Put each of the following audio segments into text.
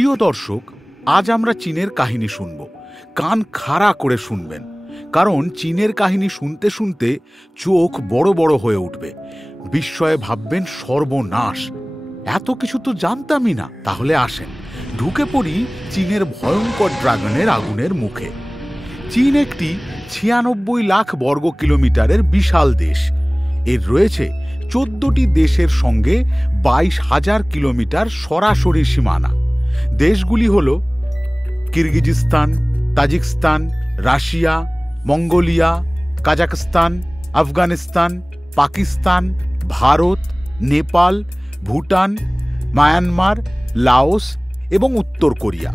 প্রিয় দর্শক, আজ আমরা চীনের কাহিনী শুনব। কান খাড়া করে শুনবেন, কারণ চীনের কাহিনী শুনতে শুনতে চোখ বড় বড় হয়ে উঠবে। বিস্ময়ে ভাববেন, সর্বনাশ, এত কিছু তো জানতামই না। তাহলে আসেন ঢুকে পড়ি চীনের ভয়ঙ্কর ড্রাগনের আগুনের মুখে। চীন একটি ৯৬ লাখ বর্গ কিলোমিটারের বিশাল দেশ। এর রয়েছে ১৪টি দেশের সঙ্গে ২২,০০০ কিলোমিটার সরাসরি সীমানা। দেশগুলি হল Kyrgyzstan, Tajikistan, Russia, Mongolia, Kazakhstan, Afghanistan, Pakistan, Bharat, Nepal, Bhutan, Myanmar, Laos এবং উত্তর কোরিয়া।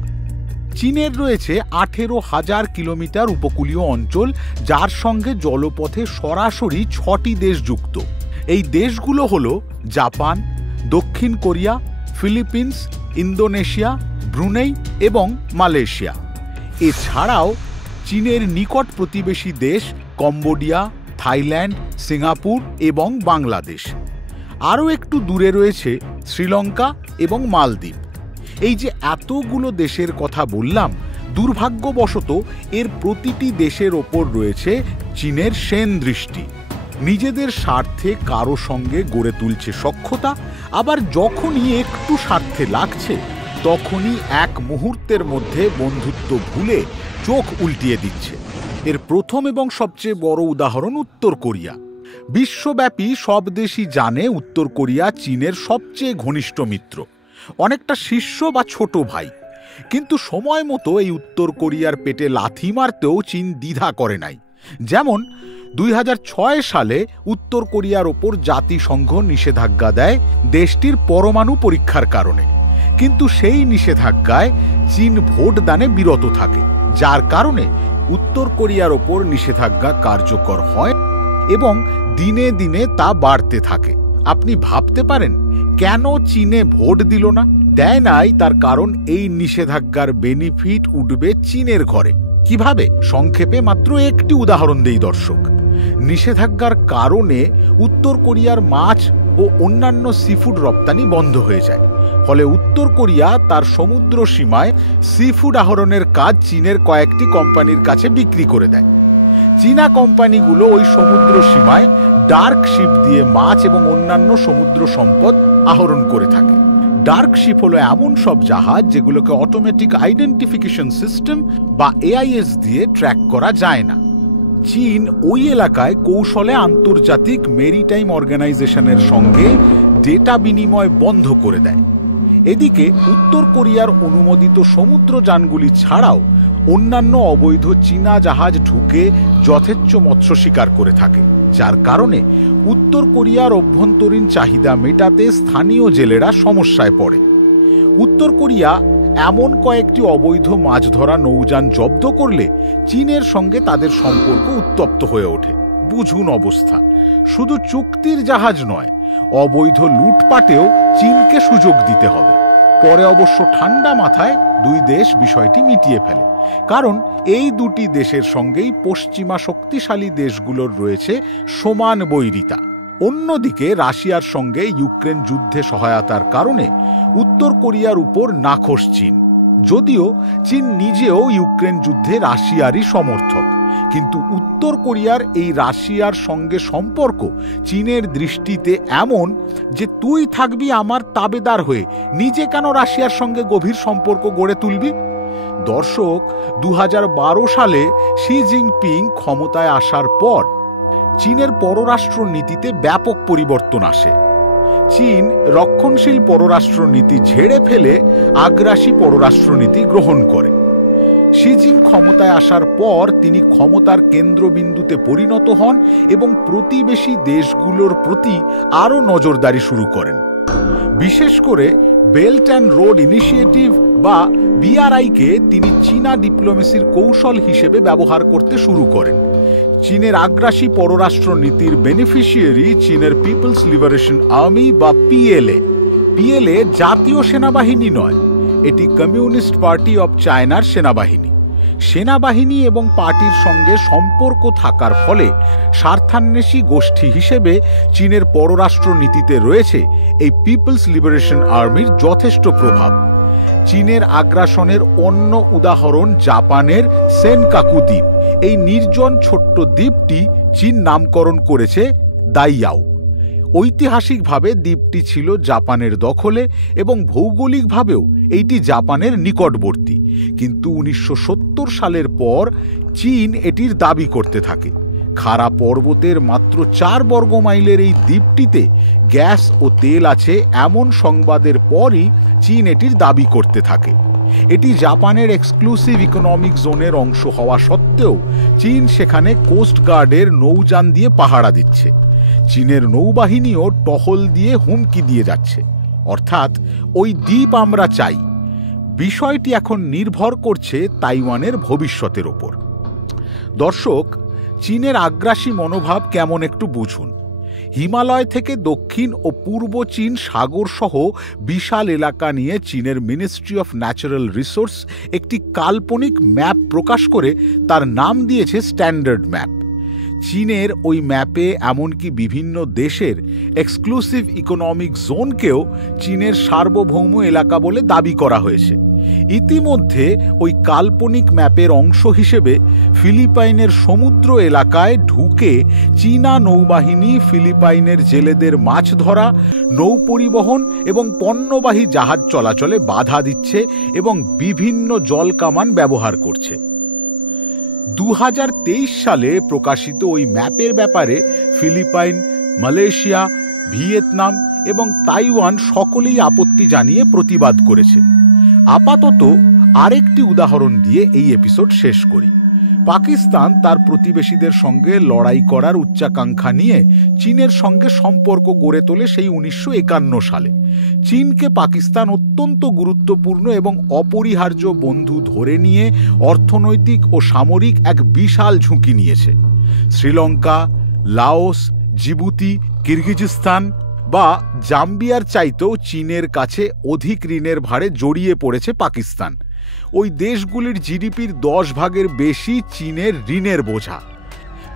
চীনের রয়েছে ১৮,০০০ কিলোমিটার উপকূলীয় অঞ্চল, যার সঙ্গে জলপথে সরাসরি ৬টি দেশ যুক্ত। এই দেশগুলো হল জাপান, দক্ষিণ কোরিয়া, ফিলিপিন্স, ইন্দোনেশিয়া, ব্রুনেই এবং মালয়েশিয়া। এছাড়াও চীনের নিকট প্রতিবেশী দেশ কম্বোডিয়া, থাইল্যান্ড, সিঙ্গাপুর এবং বাংলাদেশ। আরও একটু দূরে রয়েছে শ্রীলঙ্কা এবং মালদ্বীপ। এই যে এতগুলো দেশের কথা বললাম, দুর্ভাগ্যবশত এর প্রতিটি দেশের ওপর রয়েছে চীনের সেন দৃষ্টি। নিজেদের স্বার্থে কারো সঙ্গে গড়ে তুলছে সখ্যতা, আবার যখনই একটু স্বার্থে লাগছে তখনই এক মুহূর্তের মধ্যে বন্ধুত্ব ভুলে চোখ উল্টিয়ে দিচ্ছে। এর প্রথম এবং সবচেয়ে বড় উদাহরণ উত্তর কোরিয়া। বিশ্বব্যাপী সব দেশই জানে উত্তর কোরিয়া চীনের সবচেয়ে ঘনিষ্ঠ মিত্র, অনেকটা শিষ্য বা ছোট ভাই। কিন্তু সময় মতো এই উত্তর কোরিয়ার পেটে লাথি মারতেও চীন দ্বিধা করে নাই। যেমন ২০০৬ সালে উত্তর কোরিয়ার ওপর জাতিসংঘ নিষেধাজ্ঞা দেয় দেশটির পরমাণু পরীক্ষার কারণে। কিন্তু সেই নিষেধাজ্ঞায় চীন ভোট দানে বিরত থাকে, যার কারণে উত্তর কোরিয়ার ওপর নিষেধাজ্ঞা কার্যকর হয় এবং দিনে দিনে তা বাড়তে থাকে। আপনি ভাবতে পারেন কেন চীনে ভোট দিল না? দেয় নাই, তার কারণ এই নিষেধাজ্ঞার বেনিফিট উঠবে চীনের ঘরে। কিভাবে? সংক্ষেপে মাত্র একটি উদাহরণ দেই দর্শক। নিষেধাজ্ঞার কারণে উত্তর কোরিয়ার মাছ ও অন্যান্য সিফুড রপ্তানি বন্ধ হয়ে যায়। ফলে উত্তর কোরিয়া তার সমুদ্র সীমায় সিফুড আহরণের কাজ চীনের কয়েকটি কোম্পানির কাছে বিক্রি করে দেয়। চীনা কোম্পানিগুলো ওই সমুদ্র সীমায় ডার্ক শিপ দিয়ে মাছ এবং অন্যান্য সমুদ্র সম্পদ আহরণ করে থাকে। ডার্ক শিপ হলো এমন সব জাহাজ যেগুলোকে অটোমেটিক আইডেন্টিফিকেশন সিস্টেম বা এআইএস দিয়ে ট্র্যাক করা যায় না। চীন ওই এলাকায় কৌশলে আন্তর্জাতিক মেরিটাইম অর্গানাইজেশনের সঙ্গে ডেটা বিনিময় বন্ধ করে দেয়। এদিকে উত্তর কোরিয়ার অনুমোদিত সমুদ্রযানগুলি ছাড়াও অন্যান্য অবৈধ চীনা জাহাজ ঢুকে যথেচ্ছ মৎস্য শিকার করে থাকে, যার কারণে উত্তর কোরিয়ার অভ্যন্তরীণ চাহিদা মেটাতে স্থানীয় জেলেরা সমস্যায় পড়ে। উত্তর কোরিয়া এমন কয়েকটি অবৈধ মাছ ধরা নৌযান জব্দ করলে চীনের সঙ্গে তাদের সম্পর্ক উত্তপ্ত হয়ে ওঠে। বুঝুন অবস্থা। শুধু চুক্তির জাহাজ নয়, অবৈধ লুটপাটেও চীনকে সুযোগ দিতে হবে। পরে অবশ্য ঠান্ডা মাথায় দুই দেশ বিষয়টি মিটিয়ে ফেলে, কারণ এই দুটি দেশের সঙ্গেই পশ্চিমা শক্তিশালী দেশগুলোর রয়েছে সমান বৈরিতা। অন্যদিকে রাশিয়ার সঙ্গে ইউক্রেন যুদ্ধে সহায়তার কারণে উত্তর কোরিয়ার উপর নাখোশ চীন। যদিও চীন নিজেও ইউক্রেন যুদ্ধে রাশিয়ারই সমর্থক, কিন্তু উত্তর কোরিয়ার এই রাশিয়ার সঙ্গে সম্পর্ক চীনের দৃষ্টিতে এমন যে তুই থাকবি আমার তাবেদার হয়ে, নিজে কেন রাশিয়ার সঙ্গে গভীর সম্পর্ক গড়ে তুলবি? দর্শক, ২০১২ সালে শি জিনপিং ক্ষমতায় আসার পর চীনের পররাষ্ট্র নীতিতে ব্যাপক পরিবর্তন আসে। চীন রক্ষণশীল পররাষ্ট্রনীতি ঝেড়ে ফেলে আগ্রাসী পররাষ্ট্রনীতি গ্রহণ করে। শি জিন ক্ষমতায় আসার পর তিনি ক্ষমতার কেন্দ্রবিন্দুতে পরিণত হন এবং প্রতিবেশী দেশগুলোর প্রতি আরও নজরদারি শুরু করেন। বিশেষ করে বেল্ট অ্যান্ড রোড ইনিশিয়েটিভ বা বিআরআইকে তিনি চীনা ডিপ্লোমেসির কৌশল হিসেবে ব্যবহার করতে শুরু করেন। চীনের আগ্রাসী পররাষ্ট্র নীতির বেনিফিশিয়ারি চীনের পিপলস লিবারেশন আর্মি বা পিএলএ। পিএলএ জাতীয় সেনাবাহিনী নয়, এটি কমিউনিস্ট পার্টি অব চায়নার সেনাবাহিনী। সেনাবাহিনী এবং পার্টির সঙ্গে সম্পর্ক থাকার ফলে স্বার্থান্বেষী গোষ্ঠী হিসেবে চীনের পররাষ্ট্র নীতিতে রয়েছে এই পিপলস লিবারেশন আর্মির যথেষ্ট প্রভাব। চীনের আগ্রাসনের অন্য উদাহরণ জাপানের সেনকাকু দ্বীপ। এই নির্জন ছোট্ট দ্বীপটি চীন নামকরণ করেছে দাইয়াও। ঐতিহাসিকভাবে দ্বীপটি ছিল জাপানের দখলে এবং ভৌগোলিকভাবেও এইটি জাপানের নিকটবর্তী, কিন্তু 1970 সালের পর চীন এটির দাবি করতে থাকে। খাড়া পর্বতের মাত্র 4 বর্গ মাইলের এই দ্বীপটিতে গ্যাস ও তেল আছে এমন সংবাদের পরই চীন এটির দাবি করতে থাকে। এটি জাপানের এক্সক্লুসিভ ইকোনমিক জোনের অংশ হওয়া সত্ত্বেও চীন সেখানে কোস্ট গার্ডের নৌযান দিয়ে পাহারা দিচ্ছে। চীনের নৌবাহিনীও টহল দিয়ে হুমকি দিয়ে যাচ্ছে, অর্থাৎ ওই দ্বীপ আমরা চাই। বিষয়টি এখন নির্ভর করছে তাইওয়ানের ভবিষ্যতের ওপর। দর্শক, চীনের আগ্রাসী মনোভাব কেমন একটু বুঝুন। হিমালয় থেকে দক্ষিণ ও পূর্ব চীন সাগর সহ বিশাল এলাকা নিয়ে চীনের মিনিস্ট্রি অফ ন্যাচারাল রিসোর্স একটি কাল্পনিক ম্যাপ প্রকাশ করে তার নাম দিয়েছে স্ট্যান্ডার্ড ম্যাপ। চীনের ওই ম্যাপে এমনকি বিভিন্ন দেশের এক্সক্লুসিভ ইকোনমিক জোনকেও চীনের সার্বভৌম এলাকা বলে দাবি করা হয়েছে। ইতিমধ্যে ওই কাল্পনিক ম্যাপের অংশ হিসেবে ফিলিপাইনের সমুদ্র এলাকায় ঢুকে চীনা নৌবাহিনী ফিলিপাইনের জেলেদের মাছ ধরা, নৌ পরিবহন এবং পণ্যবাহী জাহাজ চলাচলে বাধা দিচ্ছে এবং বিভিন্ন জল কামান ব্যবহার করছে। 2023 সালে প্রকাশিত ওই ম্যাপের ব্যাপারে ফিলিপাইন, মালয়েশিয়া, ভিয়েতনাম এবং তাইওয়ান সকলেই আপত্তি জানিয়ে প্রতিবাদ করেছে। আপাতত আরেকটি উদাহরণ দিয়ে এই এপিসোড শেষ করি। পাকিস্তান তার প্রতিবেশীদের সঙ্গে লড়াই করার উচ্চাকাঙ্ক্ষা নিয়ে চীনের সঙ্গে সম্পর্ক গড়ে তোলে সেই 1951 সালে। চীনকে পাকিস্তান অত্যন্ত গুরুত্বপূর্ণ এবং অপরিহার্য বন্ধু ধরে নিয়ে অর্থনৈতিক ও সামরিক এক বিশাল ঝুঁকি নিয়েছে। শ্রীলঙ্কা, লাওস, জিবুতি, কিরগিজস্তান বা জাম্বিয়ার চাইতেও চীনের কাছে অধিক ঋণের ভারে জড়িয়ে পড়েছে পাকিস্তান। ওই দেশগুলির জিডিপির 10 ভাগের বেশি চীনের ঋণের বোঝা।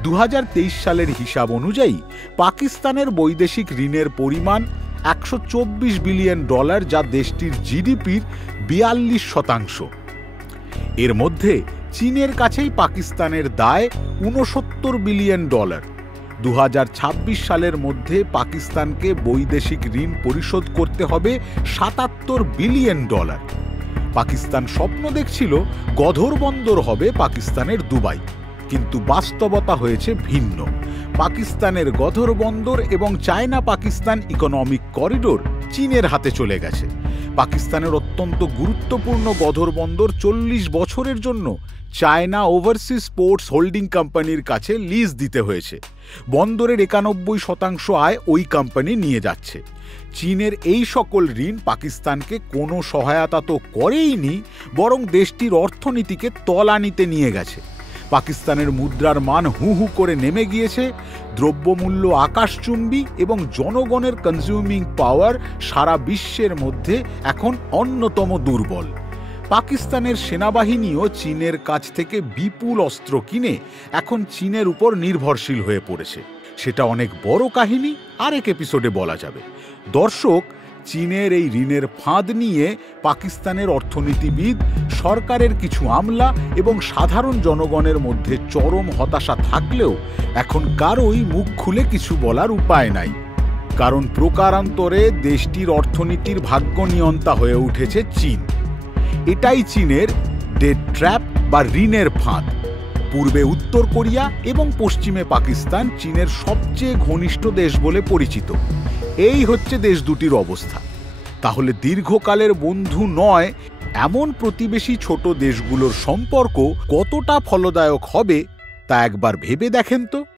2023 সালের হিসাব অনুযায়ী পাকিস্তানের বৈদেশিক ঋণের পরিমাণ $124 বিলিয়ন, যা দেশটির জিডিপির 42%। এর মধ্যে চীনের কাছেই পাকিস্তানের দায় $69 বিলিয়ন। 2026 সালের মধ্যে পাকিস্তানকে বৈদেশিক ঋণ পরিশোধ করতে হবে $77 বিলিয়ন। পাকিস্তান স্বপ্ন দেখছিল গধর বন্দর হবে পাকিস্তানের দুবাই, কিন্তু বাস্তবতা হয়েছে ভিন্ন। পাকিস্তানের গধর বন্দর এবং চায়না পাকিস্তান ইকোনমিক করিডোর চীনের হাতে চলে গেছে। পাকিস্তানের অত্যন্ত গুরুত্বপূর্ণ গধর বন্দর 40 বছরের জন্য চায়না ওভারসিজ পোর্টস হোল্ডিং কোম্পানির কাছে লিজ দিতে হয়েছে। বন্দরের 91% আয় ওই কোম্পানি নিয়ে যাচ্ছে। চীনের এই সকল ঋণ পাকিস্তানকে কোনো সহায়তা তো করেইনি, বরং দেশটির অর্থনীতিকে তলানিতে নিয়ে গেছে। পাকিস্তানের মুদ্রার মান হু হু করে নেমে গিয়েছে, দ্রব্যমূল্য আকাশচুম্বী এবং জনগণের কনজিউমিং পাওয়ার সারা বিশ্বের মধ্যে এখন অন্যতম দুর্বল। পাকিস্তানের সেনাবাহিনীও চীনের কাছ থেকে বিপুল অস্ত্র কিনে এখন চীনের উপর নির্ভরশীল হয়ে পড়েছে। সেটা অনেক বড় কাহিনী, আরেক এপিসোডে বলা যাবে। দর্শক, চীনের এই ঋণের ফাঁদ নিয়ে পাকিস্তানের অর্থনীতিবিদ, সরকারের কিছু আমলা এবং সাধারণ জনগণের মধ্যে চরম হতাশা থাকলেও এখন কারোই মুখ খুলে কিছু বলার উপায় নাই। কারণ প্রকারান্তরে দেশটির অর্থনীতির ভাগ্য নিয়ন্তা হয়ে উঠেছে চীন। এটাই চীনের ডেট ট্র্যাপ বা ঋণের ফাঁদ। পূর্বে উত্তর কোরিয়া এবং পশ্চিমে পাকিস্তান চীনের সবচেয়ে ঘনিষ্ঠ দেশ বলে পরিচিত। এই হচ্ছে দেশ দুটির অবস্থা। তাহলে দীর্ঘকালের বন্ধু নয় এমন প্রতিবেশী ছোট দেশগুলোর সম্পর্ক কতটা ফলদায়ক হবে তা একবার ভেবে দেখেন তো।